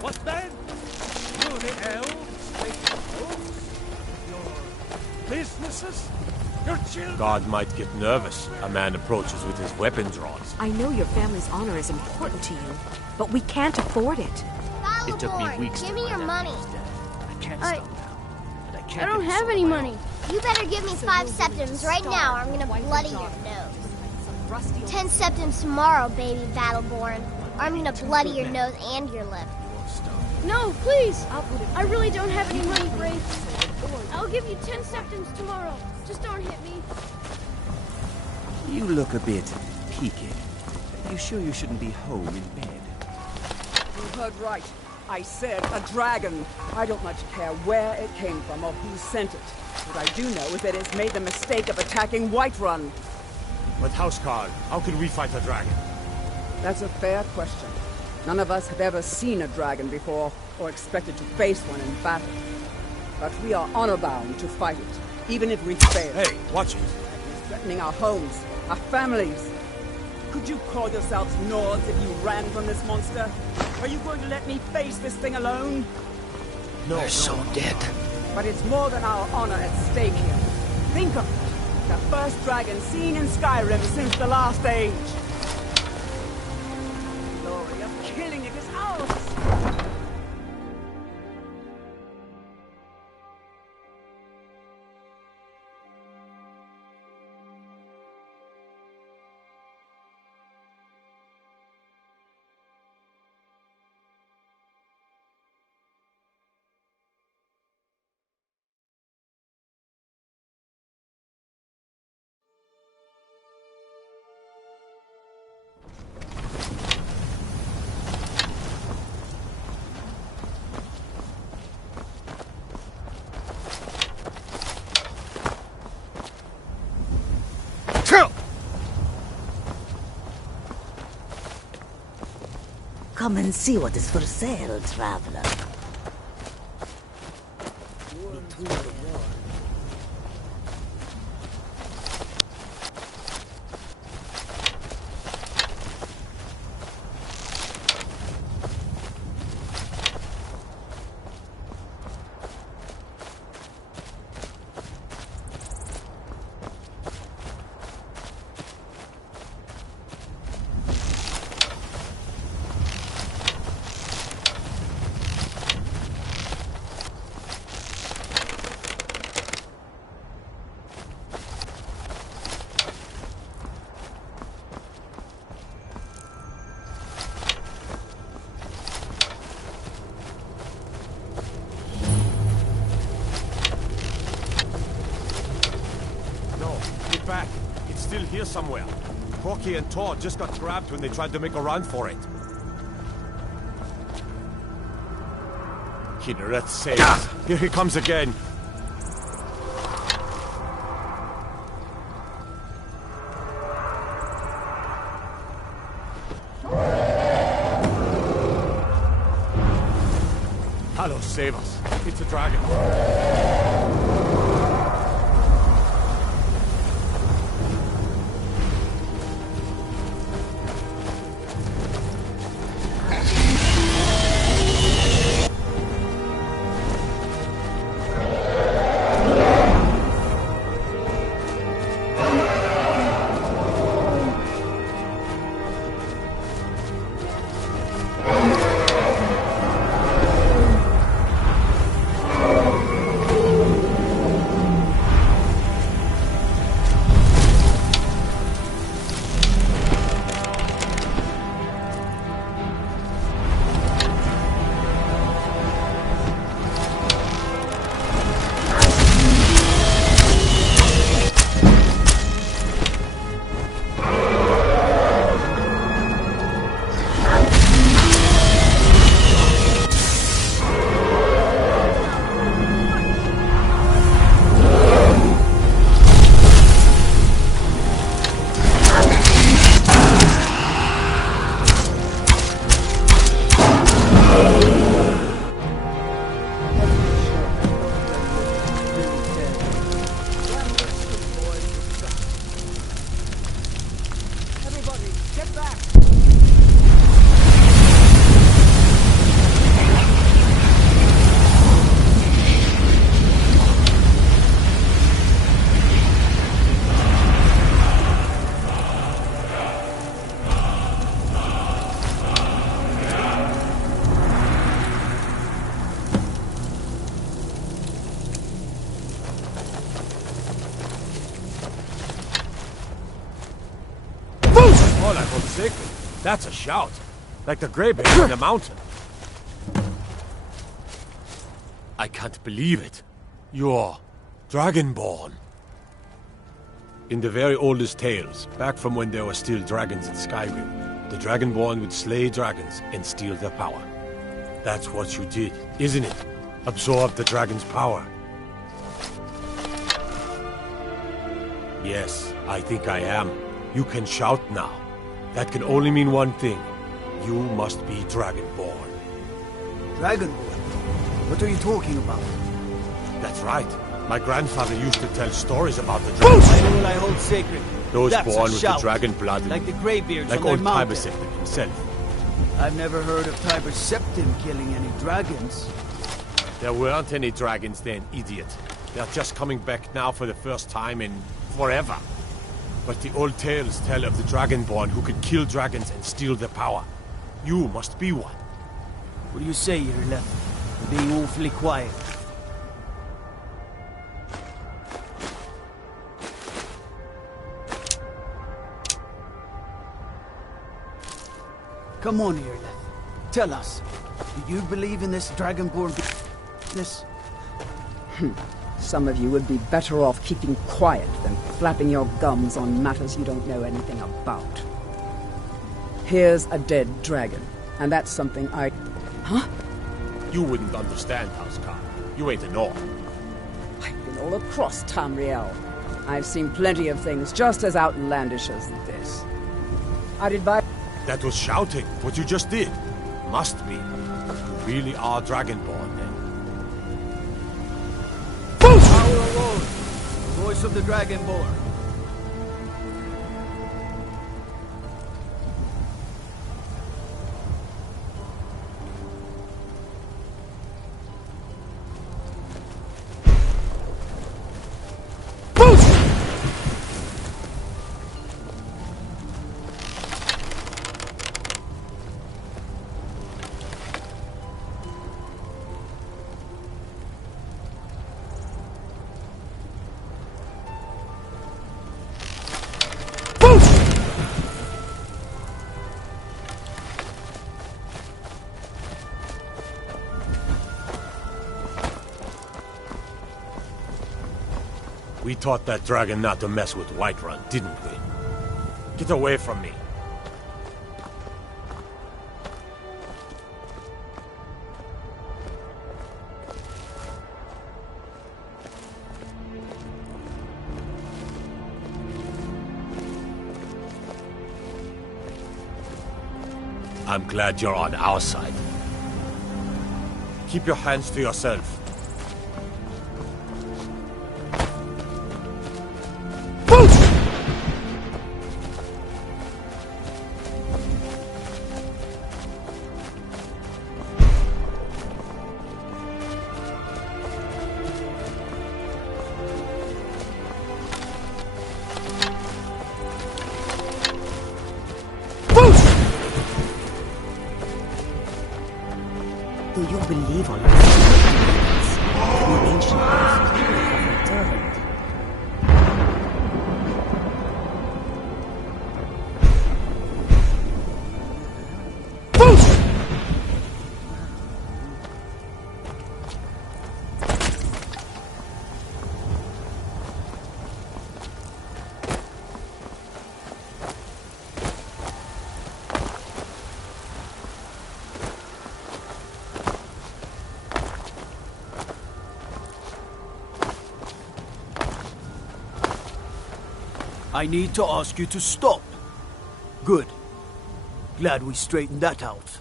What then? You the elves make homes? Your businesses? Your children? God might get nervous. A man approaches with his weapon drawn. I know your family's honor is important to you, but we can't afford it. It took me weeks give to me your find money. out he was dead. I can't stop now. And I can't I don't get have sold any on my money. own. You better give me 5 septims right now or I'm gonna bloody your nose. 10 septims tomorrow, baby Battleborn. Or I'm gonna bloody your nose and your lip. No, please! I really don't have any money, Brave. I'll give you 10 septims tomorrow. Just don't hit me. You look a bit peaked. You sure you shouldn't be home in bed? You heard right. I said a dragon. I don't much care where it came from or who sent it. What I do know is that it's made the mistake of attacking Whiterun. But Housecarl, how can we fight a dragon? That's a fair question. None of us have ever seen a dragon before, or expected to face one in battle. But we are honor-bound to fight it, even if we fail. Hey, watch it. It's threatening our homes, our families. Could you call yourselves Nords if you ran from this monster? Are you going to let me face this thing alone? No, We're so dead. But it's more than our honor at stake here. Think of it. The first dragon seen in Skyrim since the last age. The glory of killing it is ours. Come and see what is for sale, traveler. Back. It's still here somewhere. Corky and Tor just got grabbed when they tried to make a run for it. Kinneret saves. Here he comes again. Hallow, save us. It's a dragon. That's a shout. Like the greybear on the mountain. I can't believe it. You're Dragonborn. In the very oldest tales, back from when there were still dragons in Skyrim, the Dragonborn would slay dragons and steal their power. That's what you did, isn't it? Absorb the dragon's power. Yes, I think I am. You can shout now. That can only mean one thing. You must be Dragonborn. Dragonborn? What are you talking about? That's right. My grandfather used to tell stories about the dragons. I know what I hold sacred. Those That's born a with shout. the dragon blood. Like the greybeards like on their old mountain. Tiber Septim himself. I've never heard of Tiber Septim killing any dragons. There weren't any dragons then, idiot. They're just coming back now for the first time in forever. But the old tales tell of the Dragonborn who could kill dragons and steal their power. You must be one. What do you say, Irle? You're being awfully quiet. Come on, Irle. Tell us. Do you believe in this Dragonborn business? Some of you would be better off keeping quiet than flapping your gums on matters you don't know anything about. Here's a dead dragon, and that's something I... Huh? You wouldn't understand, Housecarl. You ain't a Nord. I've been all across Tamriel. I've seen plenty of things just as outlandish as this. I'd advise... That was shouting, what you just did. Must be. You really are Dragonborn, then. Power alone! Voice of the Dragonborn. We taught that dragon not to mess with Whiterun, didn't we? Get away from me. I'm glad you're on our side. Keep your hands to yourself. Do you believe on this? The ancient ones have returned. I need to ask you to stop. Good. Glad we straightened that out.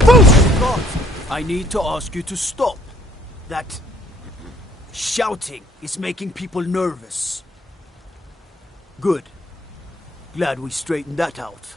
God, I need to ask you to stop. That shouting is making people nervous. Good. Glad we straightened that out.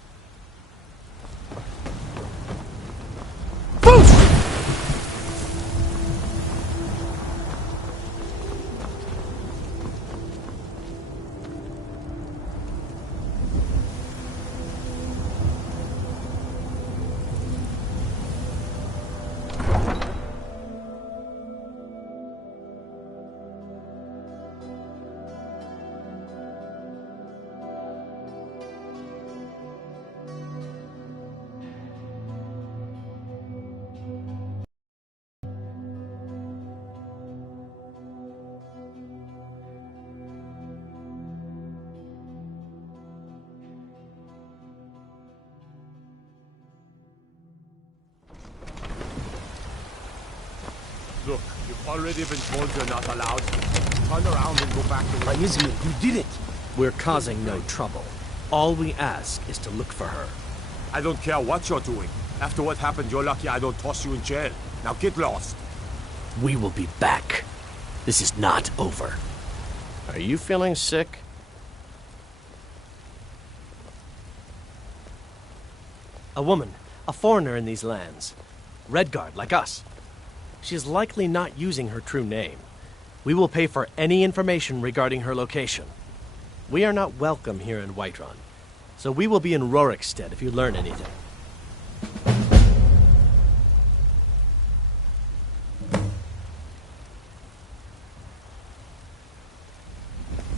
Look, you've already been told you're not allowed. Turn around and go back to where you did it. We're causing no trouble. All we ask is to look for her. I don't care what you're doing. After what happened, you're lucky I don't toss you in jail. Now get lost. We will be back. This is not over. Are you feeling sick? A woman, a foreigner in these lands. Redguard, like us. She is likely not using her true name. We will pay for any information regarding her location. We are not welcome here in Whiterun, so we will be in Rorikstead if you learn anything.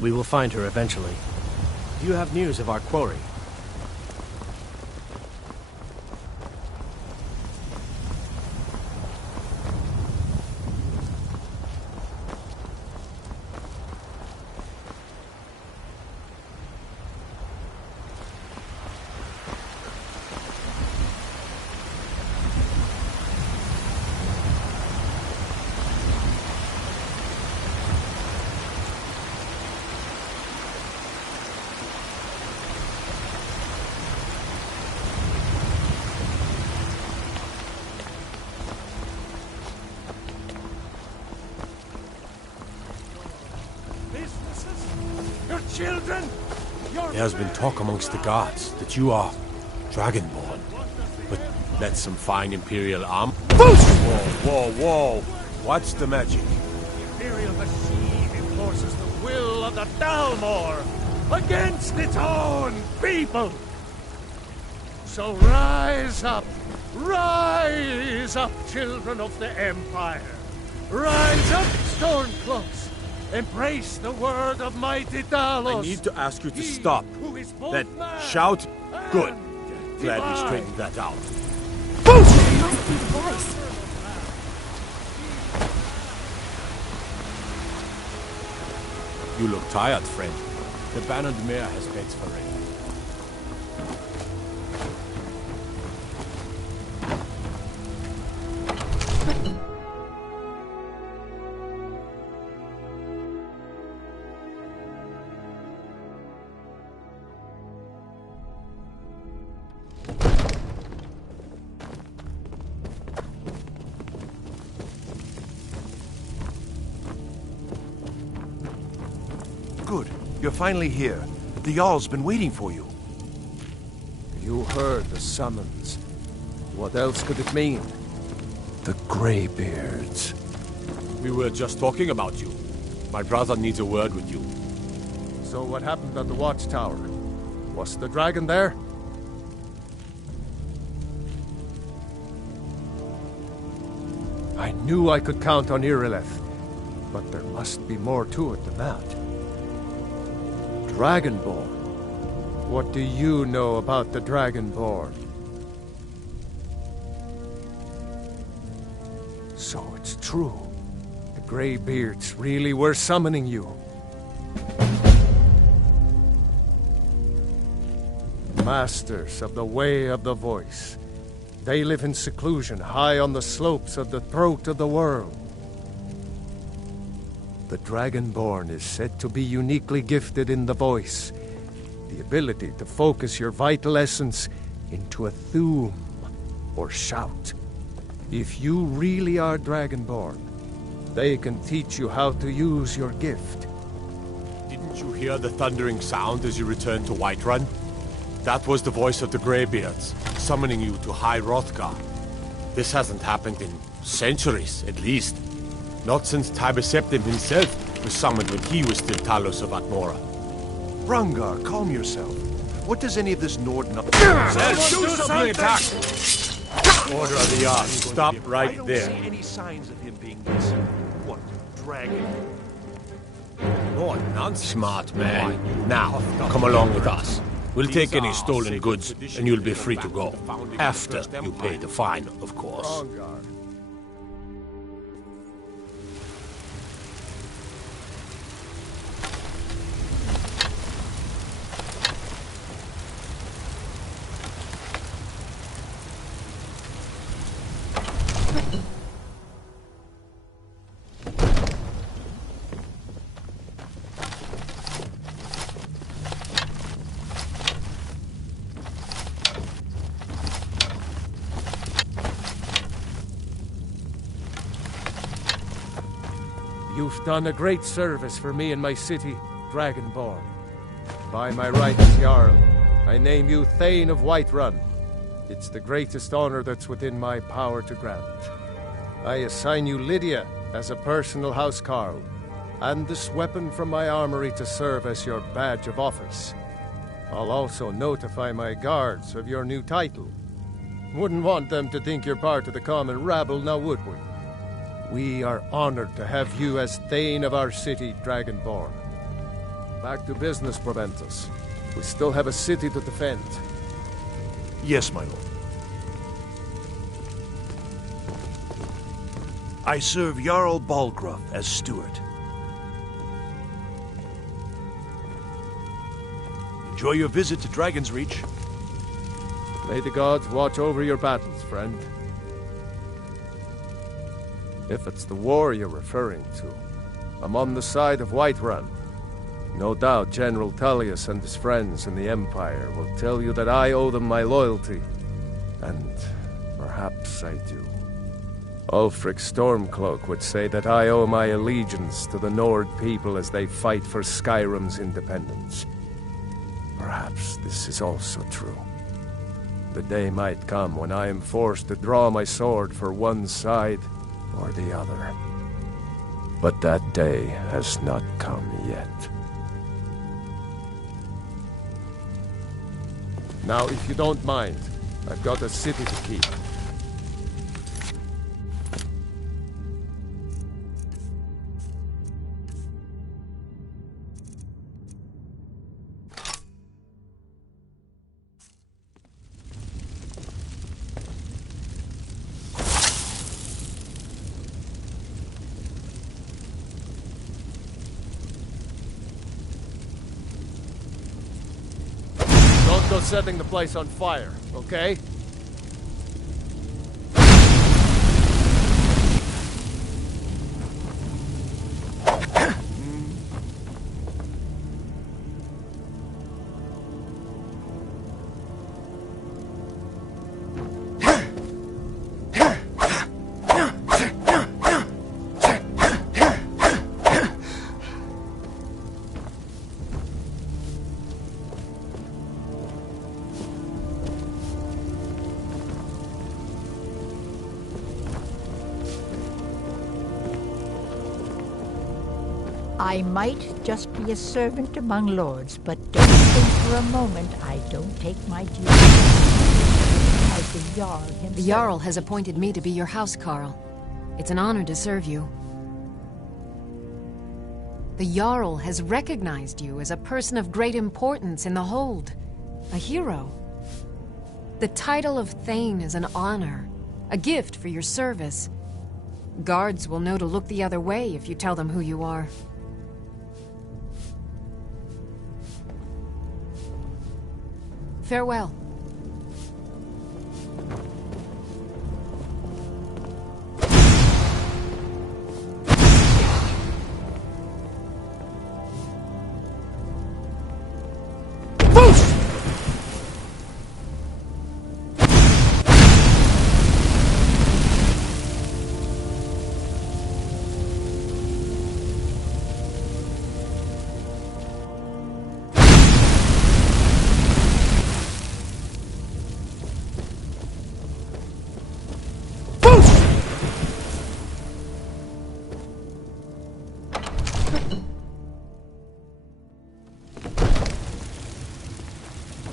We will find her eventually. Do you have news of our quarry? Your children! There has been talk amongst the guards that you are Dragonborn. But that's some fine Imperial arm. Whoa, whoa, whoa! What's the magic? The Imperial machine enforces the will of the Dalmor against its own people! So rise up, children of the Empire! Rise up, Stormcloaks! Embrace the word of mighty Dalos! I need to ask you to stop. Who is both That man shout? Good. and Glad we divine. straightened that out. It must be the voice. You look tired, friend. The Bannered Mare has beds for it. Good. You're finally here. The Jarl's been waiting for you. You heard the summons. What else could it mean? The Greybeards. We were just talking about you. My brother needs a word with you. So what happened at the watchtower? Was the dragon there? I knew I could count on Irileth, but there must be more to it than that. Dragonborn. What do you know about the Dragonborn? So it's true. The Greybeards really were summoning you. Masters of the Way of the Voice. They live in seclusion high on the slopes of the throat of the world. The Dragonborn is said to be uniquely gifted in the voice, the ability to focus your vital essence into a thum, or shout. If you really are Dragonborn, they can teach you how to use your gift. Didn't you hear the thundering sound as you returned to Whiterun? That was the voice of the Greybeards, summoning you to High Hrothgar. This hasn't happened in centuries, at least. Not since Tiber Septim himself was summoned when he was still Talos of Atmora. Rangar, calm yourself. What does any of this Nord know? Do something! Attack! Order of the Ark. Stop right I don't there. see any signs of him being this. What dragon? Lord, nonsense. Smart man. Now, come along with us. We'll take any stolen goods, and you'll be free to go. After you pay the fine, of course. You've done a great service for me and my city, Dragonborn. By my right as Jarl, I name you Thane of Whiterun. It's the greatest honor that's within my power to grant. I assign you Lydia as a personal housecarl, and this weapon from my armory to serve as your badge of office. I'll also notify my guards of your new title. Wouldn't want them to think you're part of the common rabble, now would we? We are honored to have you as Thane of our city, Dragonborn. Back to business, Proventus. We still have a city to defend. Yes, my lord. I serve Jarl Balgruuf as steward. Enjoy your visit to Dragon's Reach. May the gods watch over your battles, friend. If it's the war you're referring to, I'm on the side of Whiterun. No doubt General Tullius and his friends in the Empire will tell you that I owe them my loyalty. And perhaps I do. Ulfric Stormcloak would say that I owe my allegiance to the Nord people as they fight for Skyrim's independence. Perhaps this is also true. The day might come when I am forced to draw my sword for one side or the other. But that day has not come yet. Now, if you don't mind, I've got a city to keep. Don't go setting the place on fire, okay? I might just be a servant among lords, but don't think for a moment I don't take my duty as the Jarl himself. The Jarl has appointed me to be your housecarl. It's an honor to serve you. The Jarl has recognized you as a person of great importance in the Hold. A hero. The title of Thane is an honor, a gift for your service. Guards will know to look the other way if you tell them who you are. Farewell.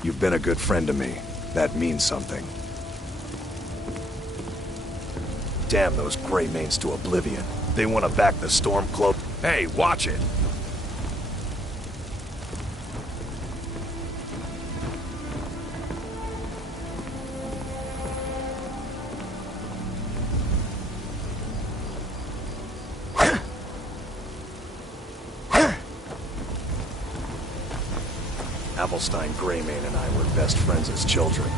You've been a good friend to me. That means something. Damn those Greymanes to oblivion. They want to back the Stormcloak. Hey, watch it! Avelstein Greymane and I were best friends as children.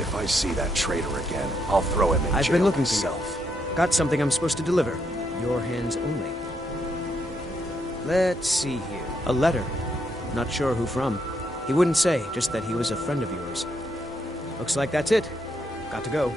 If I see that traitor again, I'll throw him in jail I've been looking myself. for you. Got something I'm supposed to deliver. Your hands only. Let's see here. A letter. Not sure who from. He wouldn't say, just that he was a friend of yours. Looks like that's it. Got to go.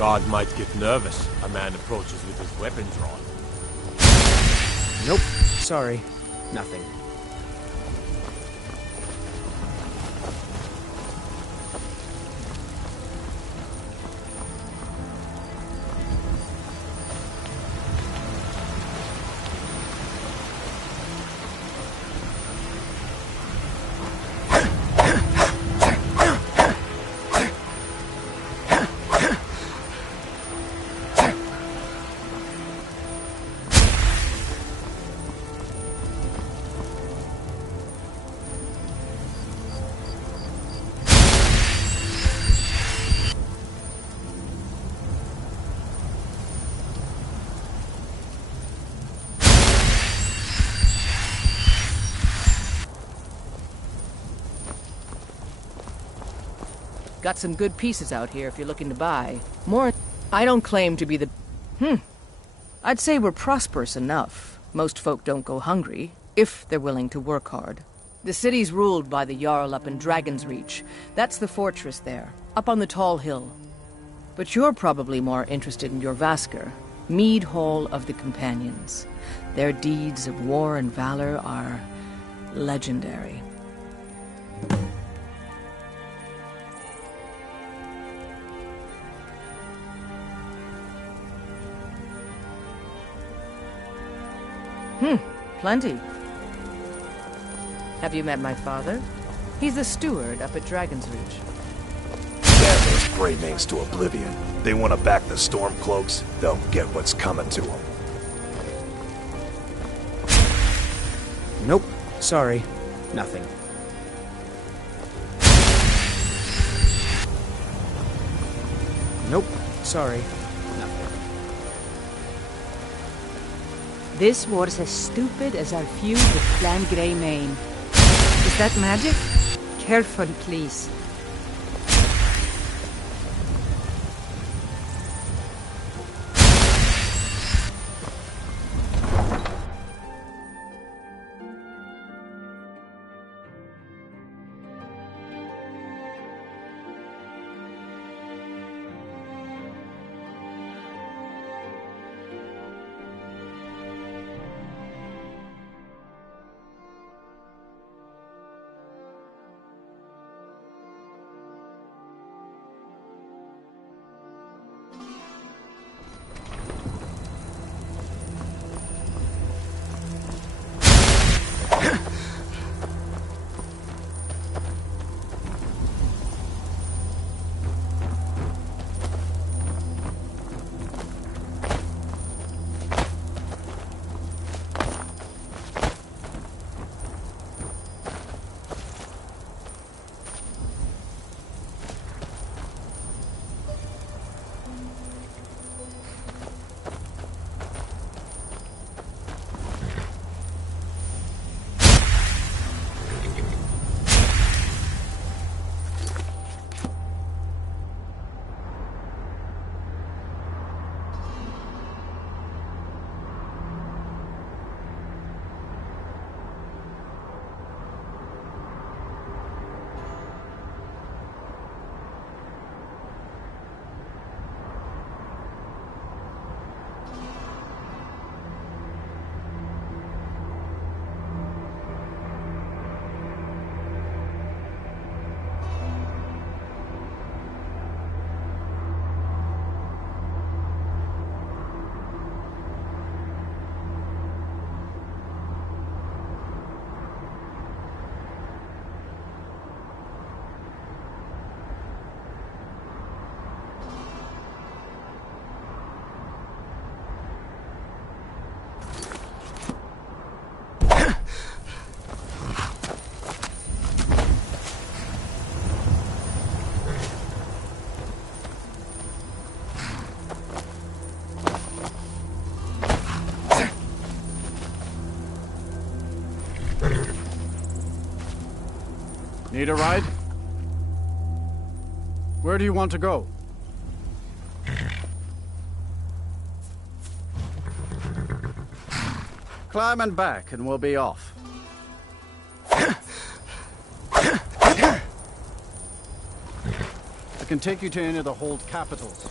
Guard might get nervous. A man approaches with his weapon drawn. Nope. Sorry. Nothing. Got some good pieces out here if you're looking to buy. More... I don't claim to be the... I'd say we're prosperous enough. Most folk don't go hungry, if they're willing to work hard. The city's ruled by the Jarl up in Dragon's Reach. That's the fortress there, up on the tall hill. But you're probably more interested in your Vasker, Mead Hall of the Companions. Their deeds of war and valor are legendary. Plenty. Have you met my father? He's the steward up at Dragon's Reach. Damn those Greymanes to oblivion. They want to back the Stormcloaks, they'll get what's coming to them. Nope. Sorry. Nothing. Nope. Sorry. This war's as stupid as our feud with Clan Greymane. Is that magic? Careful, please. Need a ride? Where do you want to go? Climb and back and we'll be off. I can take you to any of the hold capitals.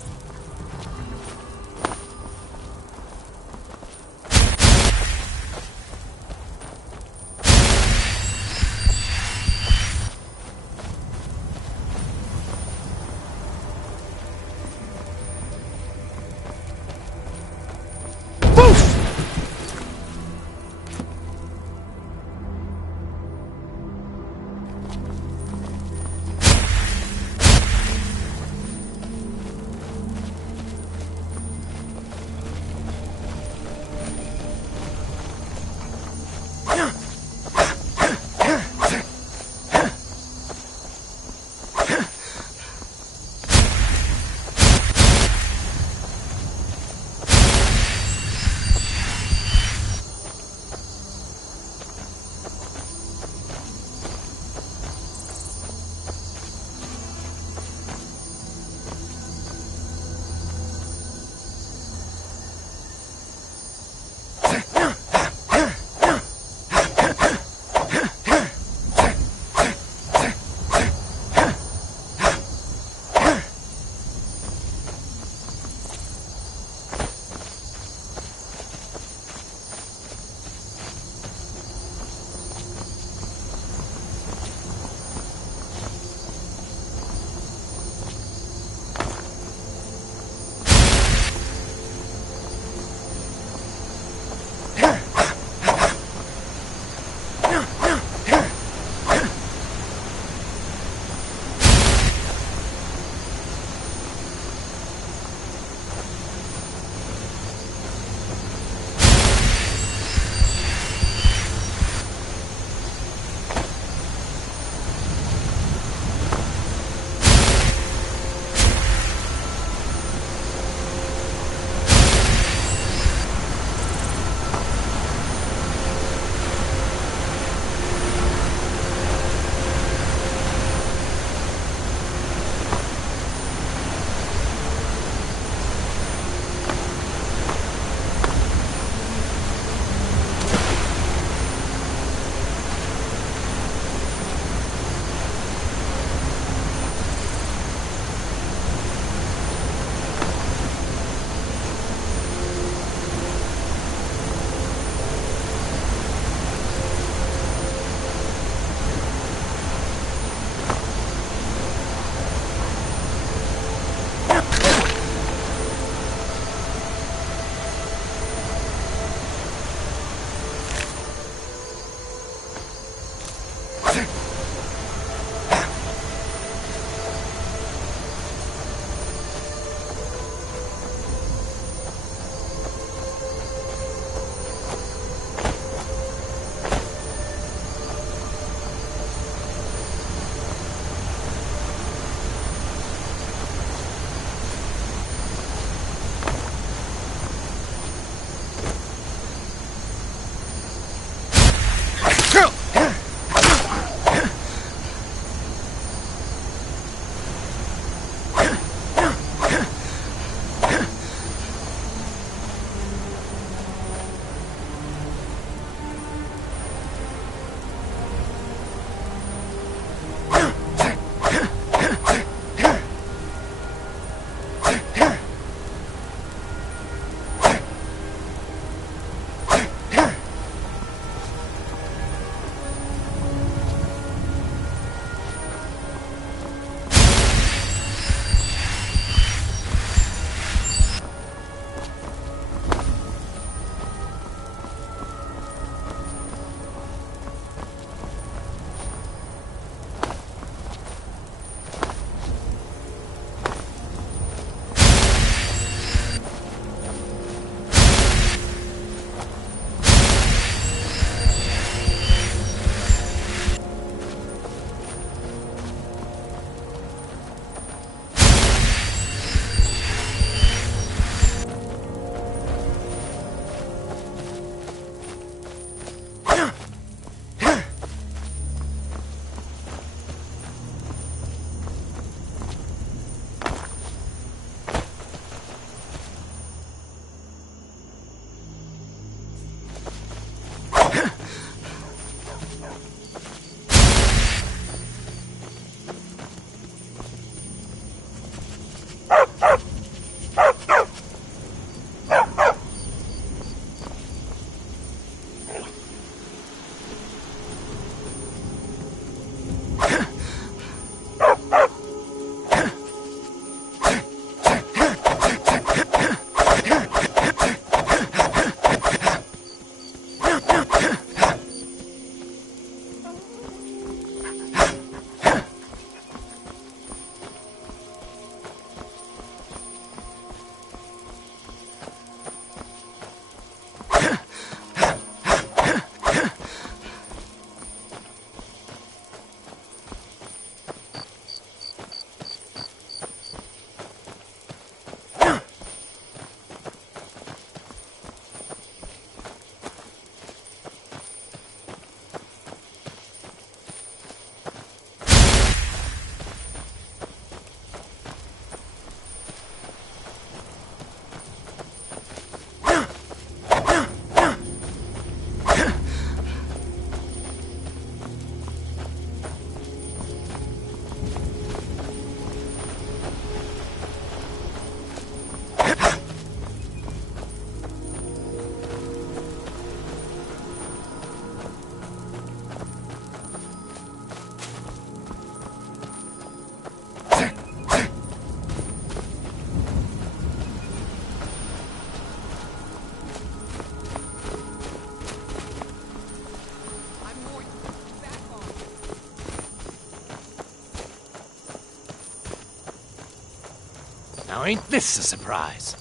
Now ain't this a surprise?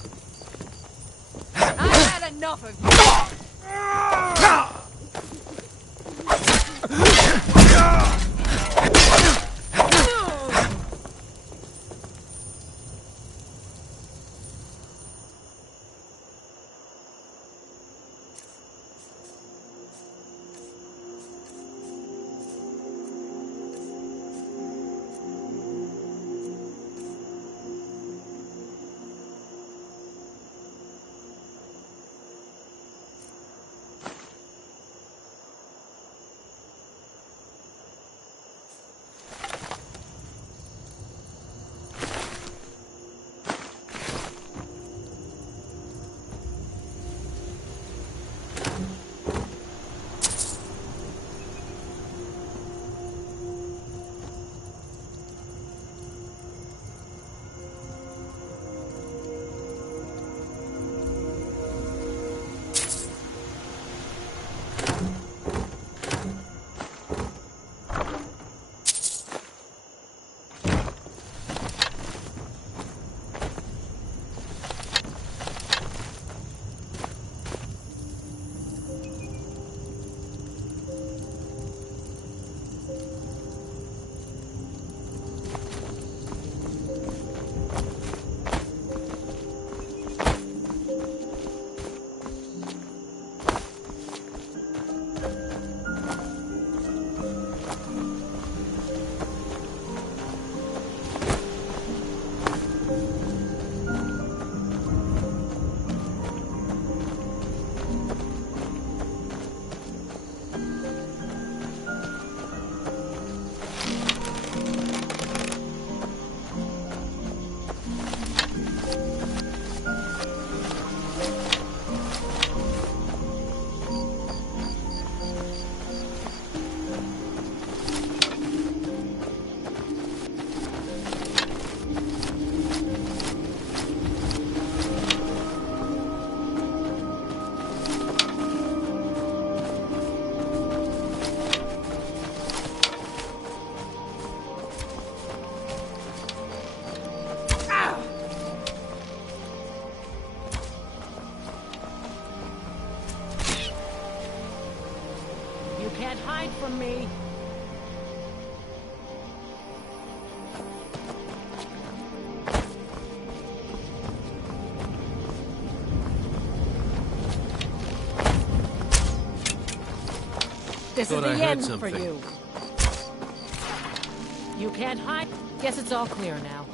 I've had enough of you! Can't hide from me. This is the end for you. You can't hide. Guess it's all clear now.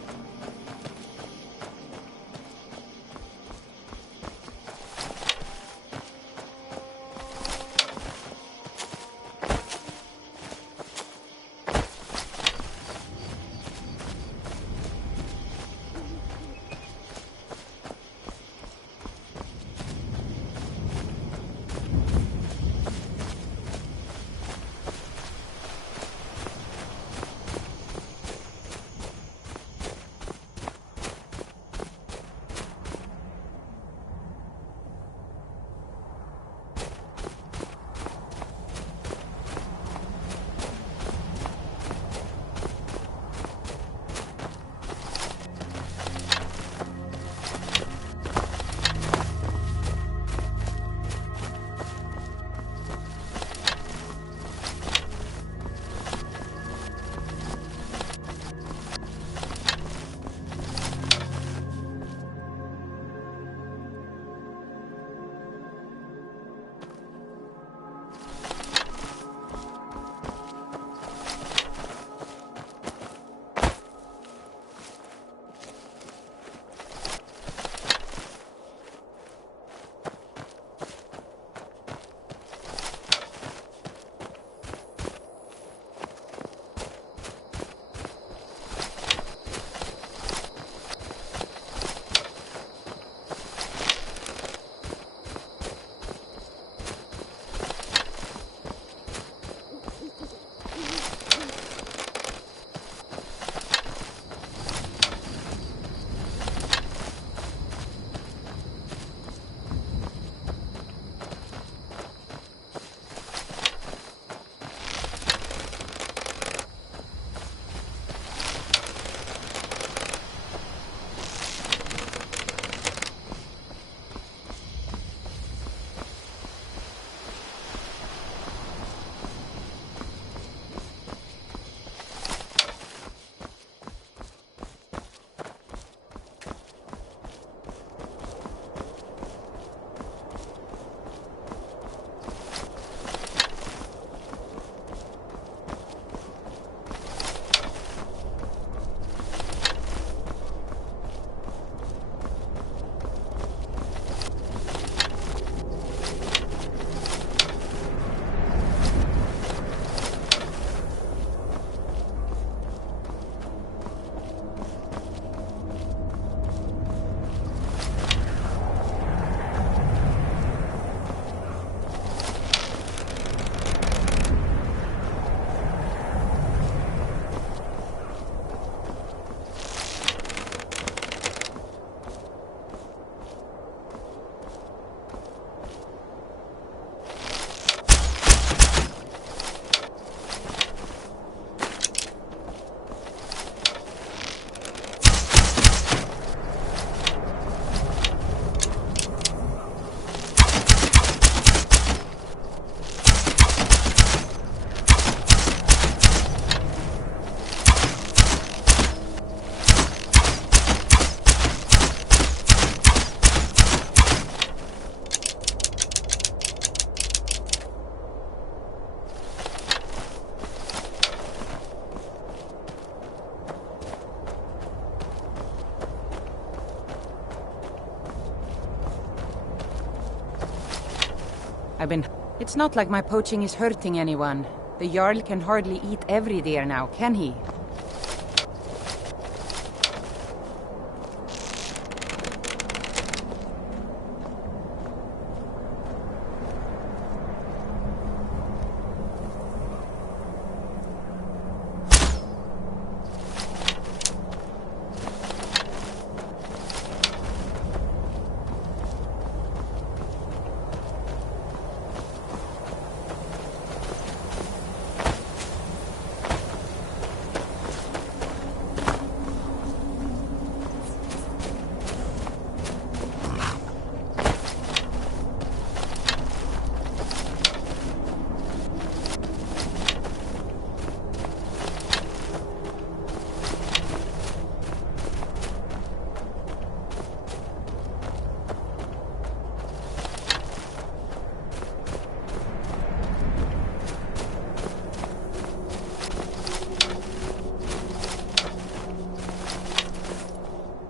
It's not like my poaching is hurting anyone. The Jarl can hardly eat every deer now, can he?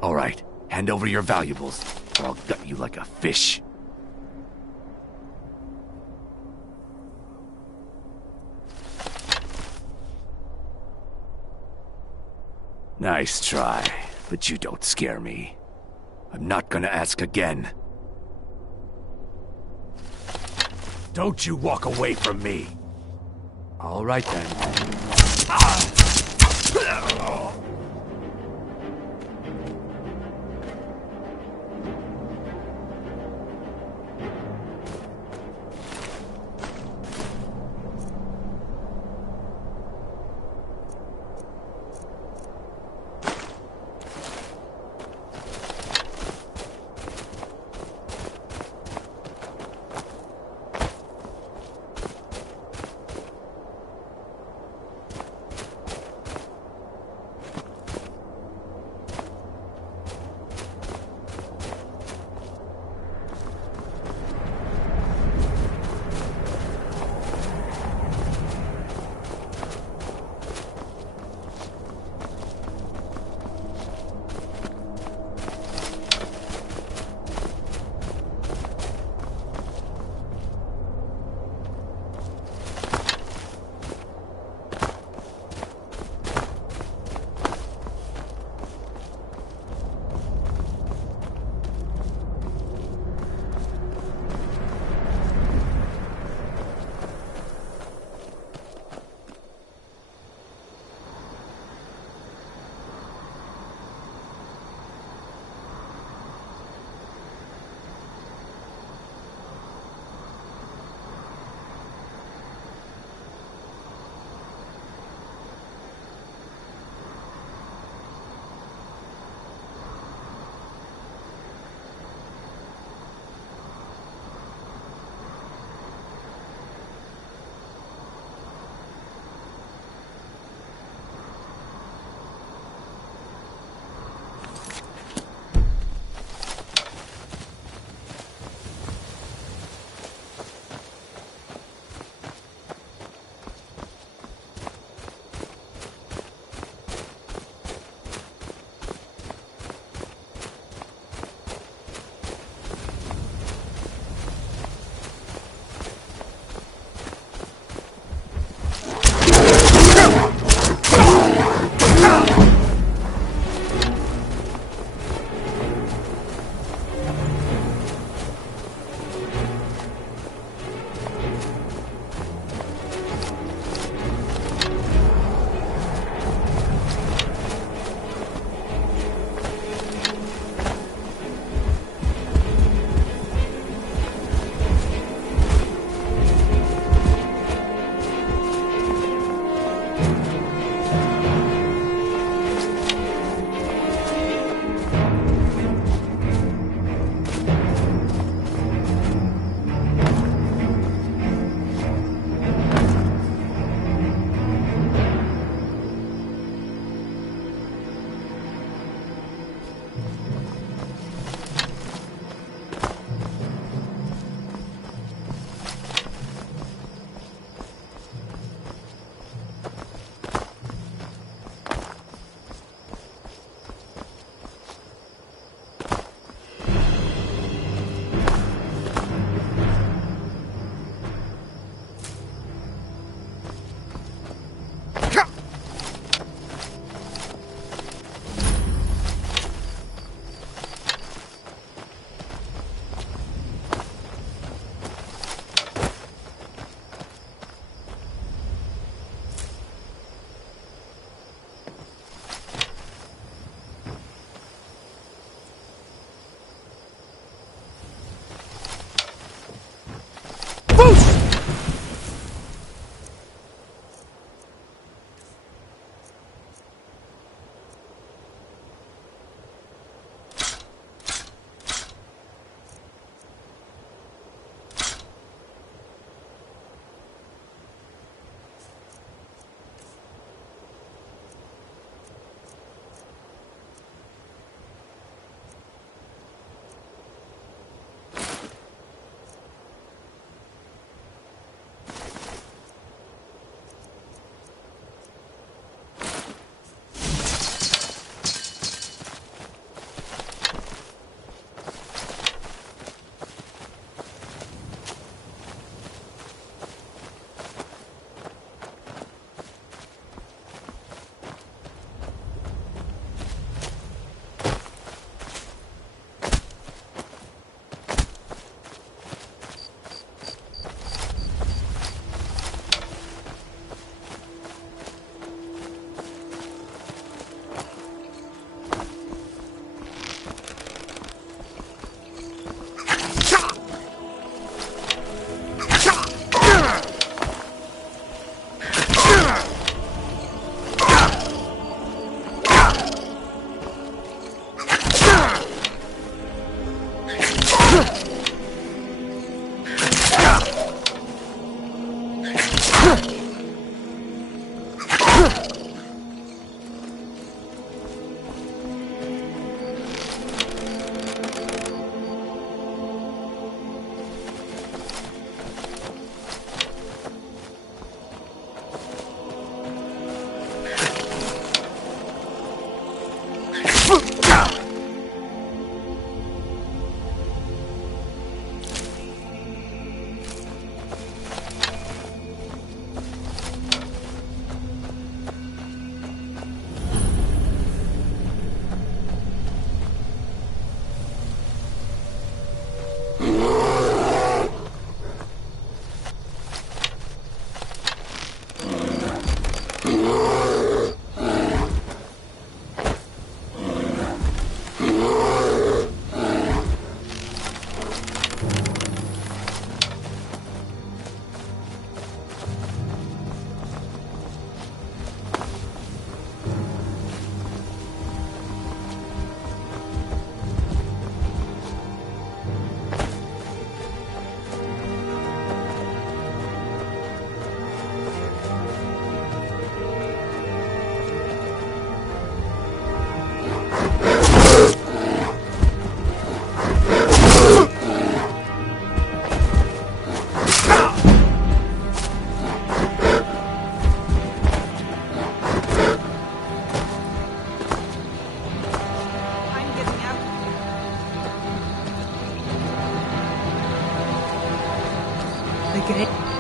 All right, hand over your valuables, or I'll gut you like a fish. Nice try, but you don't scare me. I'm not gonna ask again. Don't you walk away from me. All right then.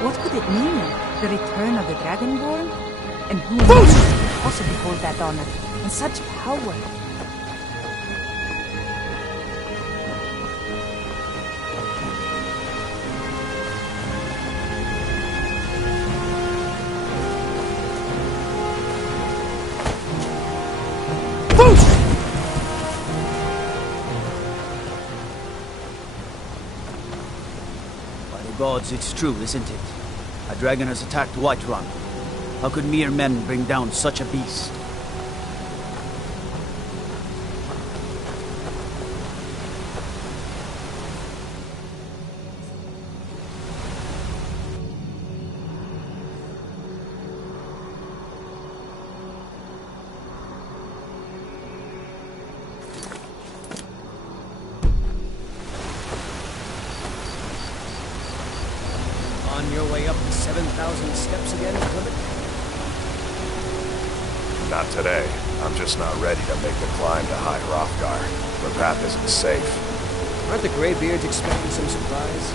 What could it mean? The return of the Dragonborn? And who could possibly hold that honor? And such power? Gods, it's true, isn't it? A dragon has attacked Whiterun. How could mere men bring down such a beast? On your way up the 7,000 steps again, Clement? Not today. I'm just not ready to make the climb to High Hrothgar. The path isn't safe. Aren't the Greybeards expecting some surprise?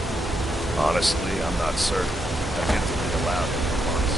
Honestly, I'm not certain. I've yet to be allowed in for once.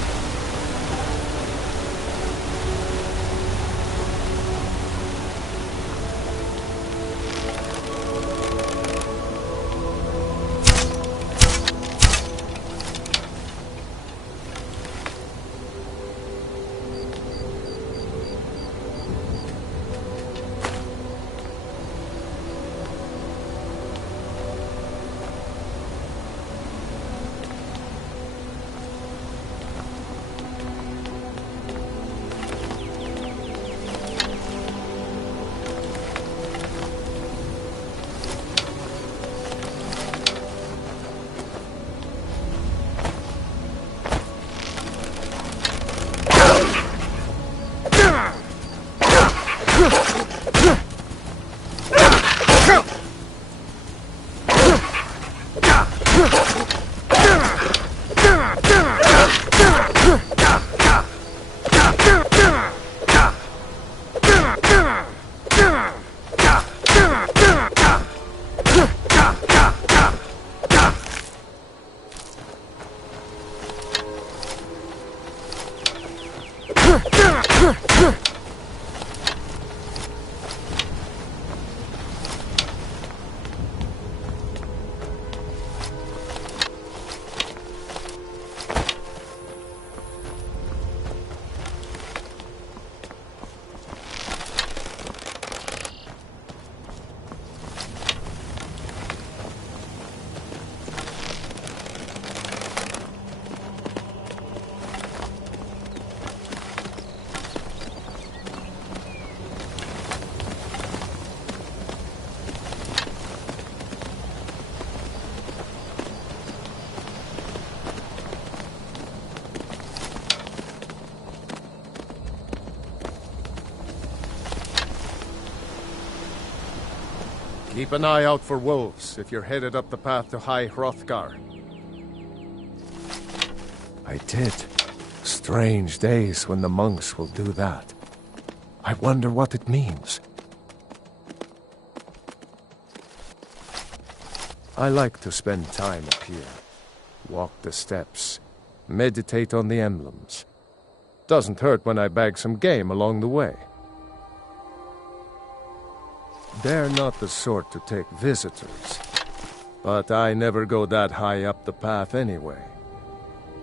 Keep an eye out for wolves if you're headed up the path to High Hrothgar. I did. Strange days when the monks will do that. I wonder what it means. I like to spend time up here. Walk the steps. Meditate on the emblems. Doesn't hurt when I bag some game along the way. They're not the sort to take visitors. But I never go that high up the path anyway.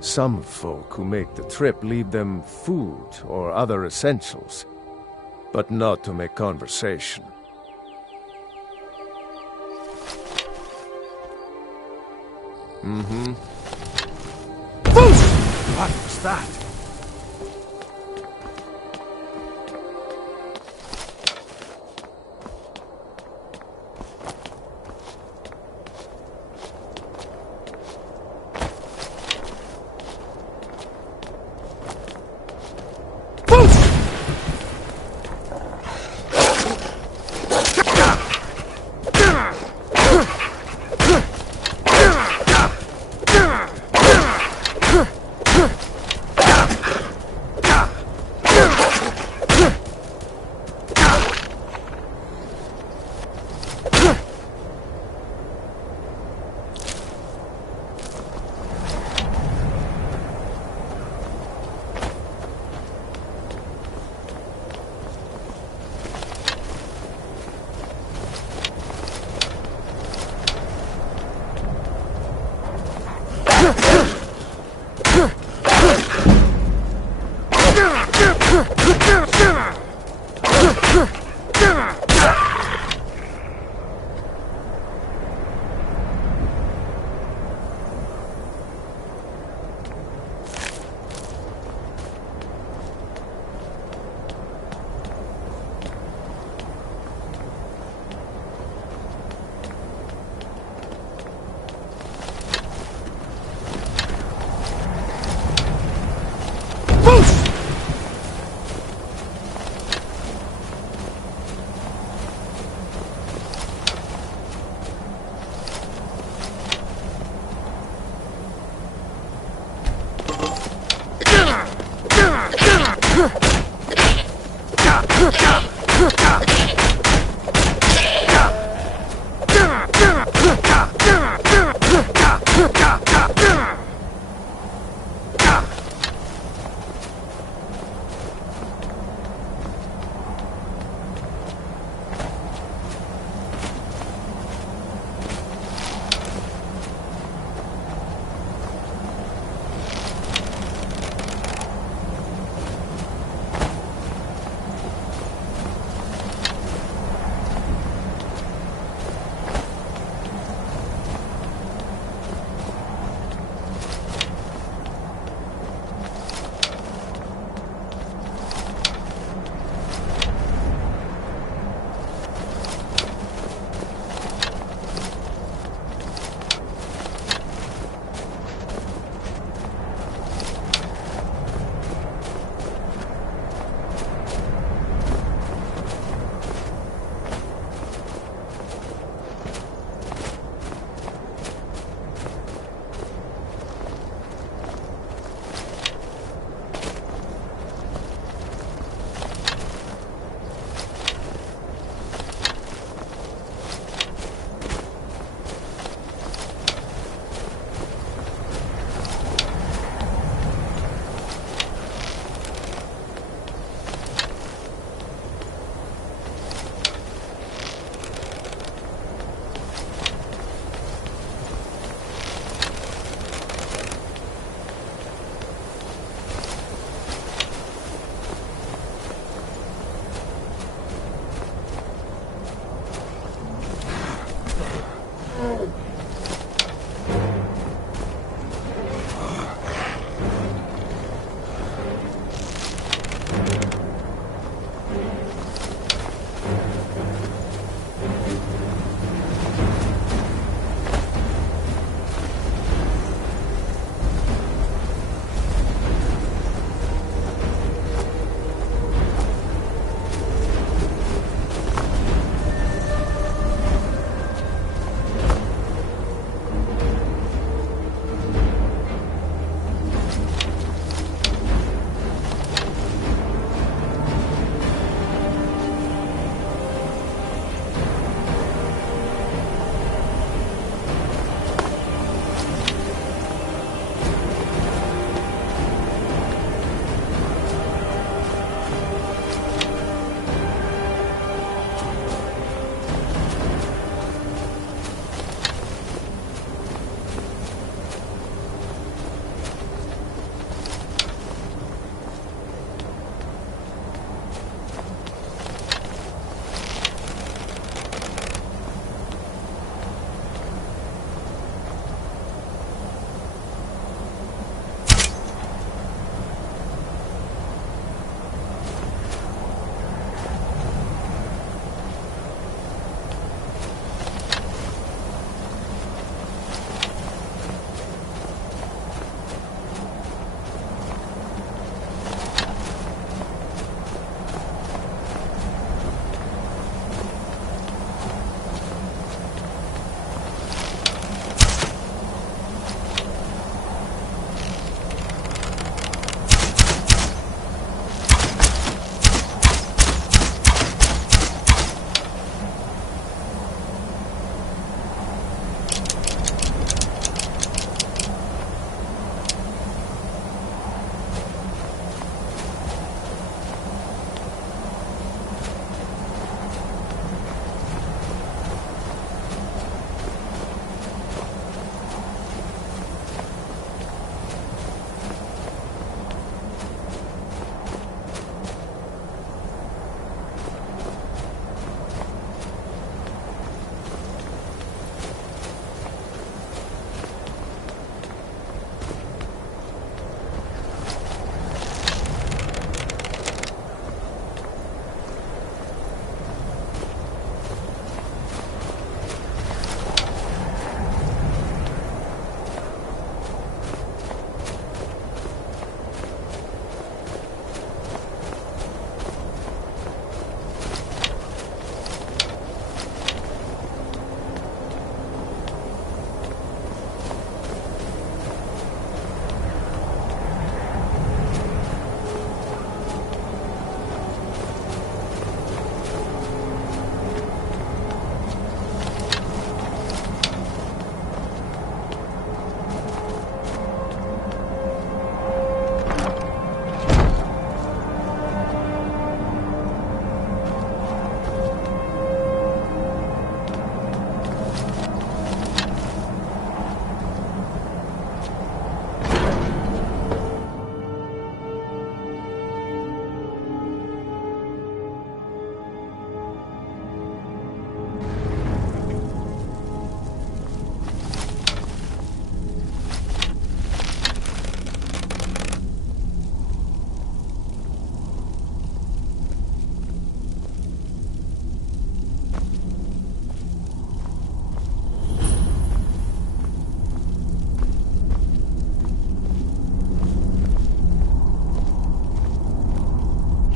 Some folk who make the trip leave them food or other essentials, but not to make conversation. Mm-hmm. What was that?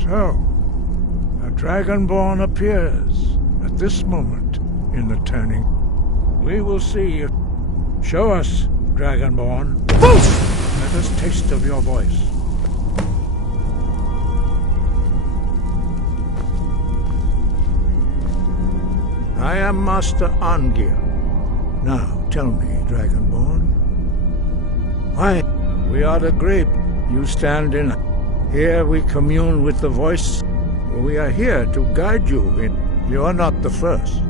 So, a Dragonborn appears at this moment in the turning. We will see. Show us, Dragonborn. Let us taste of your voice. I am Master Angir. Now, tell me, Dragonborn. Why? We are the grape. You stand in. Here we commune with the voice. We are here to guide you in. You are not the first.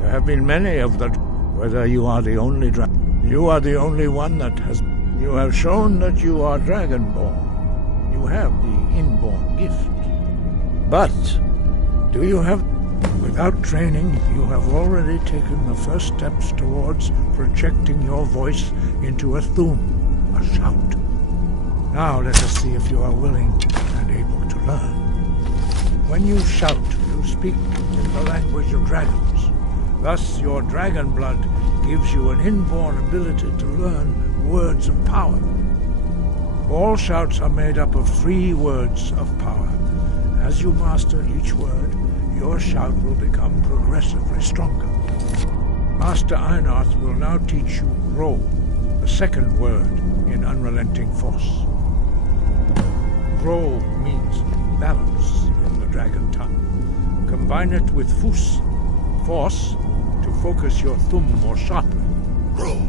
There have been many of the. Whether you are the only you are the only one that has. You have shown that you are Dragonborn. You have the inborn gift. But do you have? Without training, you have already taken the first steps towards projecting your voice into a thum, a shout. Now let us see if you are willing and able to learn. When you shout, you speak in the language of dragons. Thus, your dragon blood gives you an inborn ability to learn words of power. All shouts are made up of 3 words of power. As you master each word, your shout will become progressively stronger. Master Einarth will now teach you Ro, the second word in Unrelenting Force. Ro means balance in the dragon tongue. Combine it with Fus, force, to focus your thumb more sharply. Ro.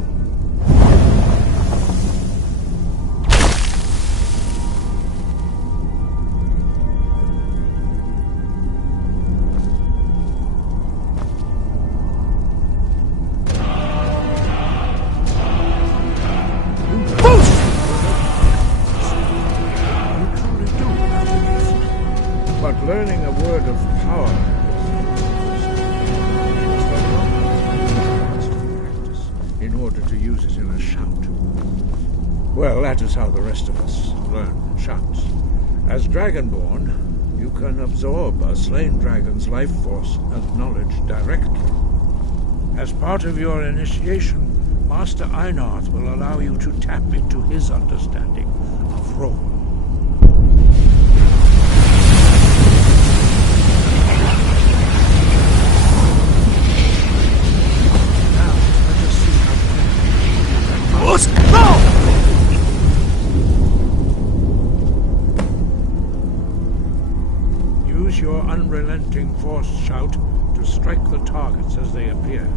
Learning a word of power in order to use it in a shout. Well, that is how the rest of us learn shouts. As Dragonborn, you can absorb a slain dragon's life force and knowledge directly. As part of your initiation, Master Einarth will allow you to tap into his understanding of Ro. Use your unrelenting force shout to strike the targets as they appear.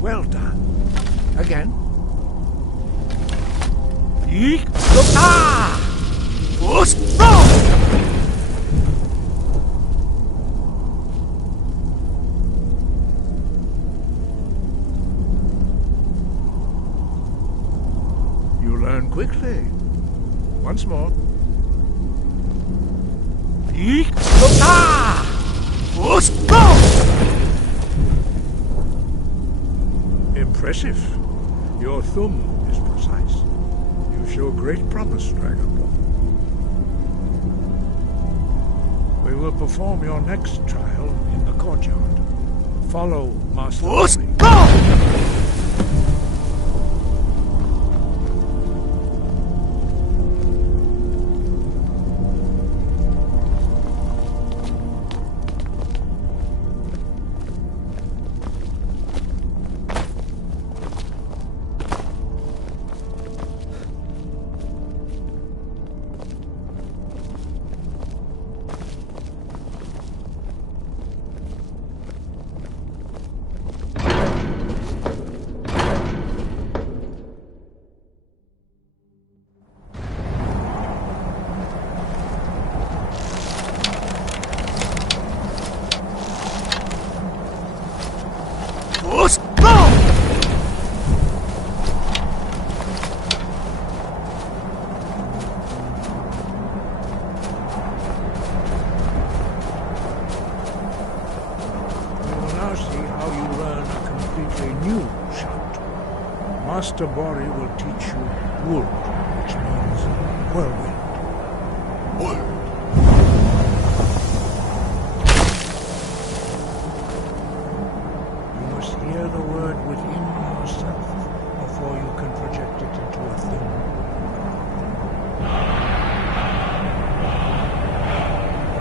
Well done. Again. You learn quickly. Once more. Impressive. Your thumb is precise. You show great promise, Dragonborn. We will perform your next trial in the courtyard. Follow Master Ollie. Master Bori will teach you Wood, which means whirlwind. You must hear the word within yourself before you can project it into a thing.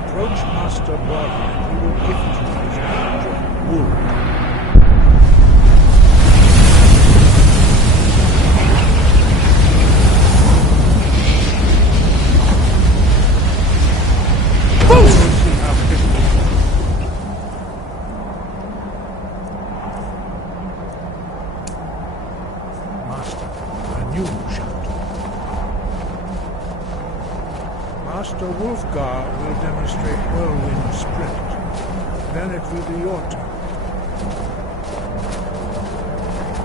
Approach Master Body and he will gift you his knowledge of wood. Master Wolfgar will demonstrate whirlwind sprint. Then it will be your turn.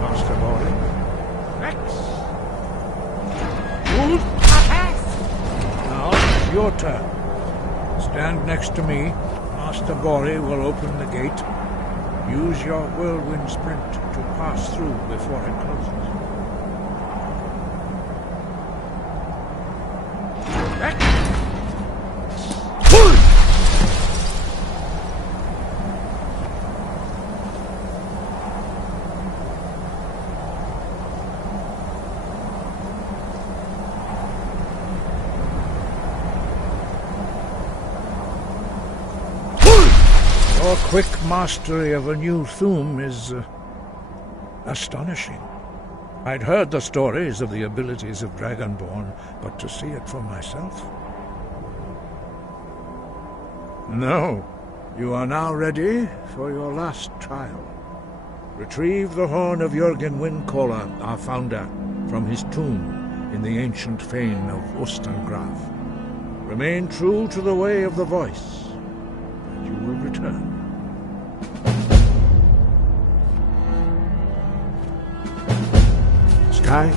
Master Bori. Rex! Wolf! Now it's your turn. Stand next to me. Master Bori will open the gate. Use your whirlwind sprint to pass through before it closes. Your quick mastery of a new Thuum is astonishing. I'd heard the stories of the abilities of Dragonborn, but to see it for myself... No, you are now ready for your last trial. Retrieve the horn of Jürgen Windcaller, our founder, from his tomb in the ancient fane of Ostengraf. Remain true to the way of the voice, and you will return. Sky?